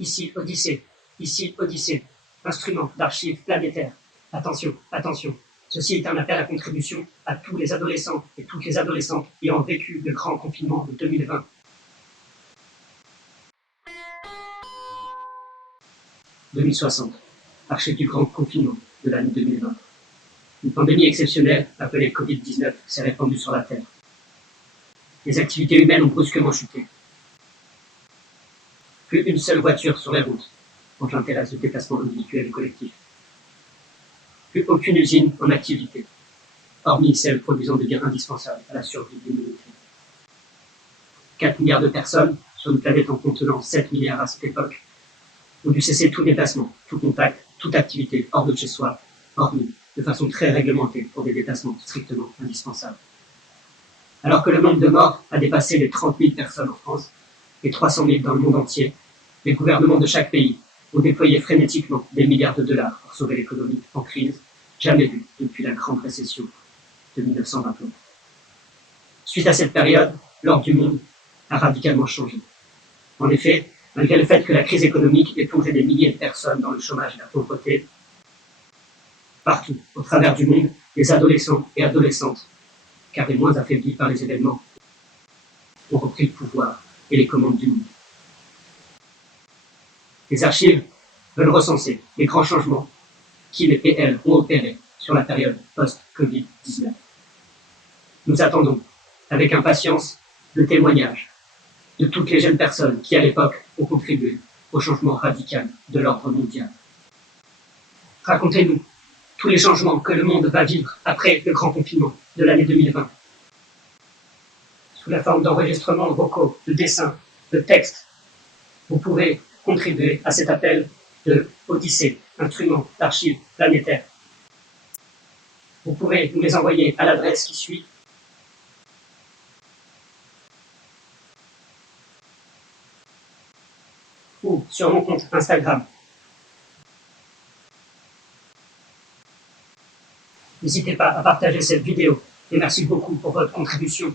Ici Odyssée, ici Odyssée, instrument d'archives planétaires. Attention, attention, ceci est un appel à contribution à tous les adolescents et toutes les adolescentes ayant vécu le grand confinement de 2020. « 2060, archive du grand confinement de l'année 2020. Une pandémie exceptionnelle, appelée Covid-19, s'est répandue sur la Terre. Les activités humaines ont brusquement chuté. Plus une seule voiture sur les routes pour l'intérêt de déplacement individuel et collectif. Plus aucune usine en activité, hormis celle produisant des biens indispensables à la survie de l'humanité. 4 milliards de personnes sur une planète en contenant 7 milliards à cette époque ont dû cesser tout déplacement, tout contact, toute activité hors de chez soi, hormis de façon très réglementée pour des déplacements strictement indispensables. Alors que le nombre de morts a dépassé les 30 000 personnes en France et 300 000 dans le monde entier, les gouvernements de chaque pays ont déployé frénétiquement des milliards de dollars pour sauver l'économie en crise, jamais vue depuis la grande récession de 1929. Suite à cette période, l'ordre du monde a radicalement changé. En effet, malgré le fait que la crise économique ait plongé des milliers de personnes dans le chômage et la pauvreté, partout, au travers du monde, les adolescents et adolescentes, car les moins affaiblis par les événements, ont repris le pouvoir et les commandes du monde. Les archives veulent recenser les grands changements qu'ils et elles ont opérés sur la période post-Covid-19. Nous attendons avec impatience le témoignage de toutes les jeunes personnes qui, à l'époque, ont contribué au changement radical de l'ordre mondial. Racontez-nous tous les changements que le monde va vivre après le grand confinement de l'année 2020. Sous la forme d'enregistrements vocaux, de dessins, de textes, vous pouvez contribuer à cet appel de Odyssée, instrument d'archives planétaires. Vous pouvez nous les envoyer à l'adresse qui suit ou sur mon compte Instagram. N'hésitez pas à partager cette vidéo et merci beaucoup pour votre contribution.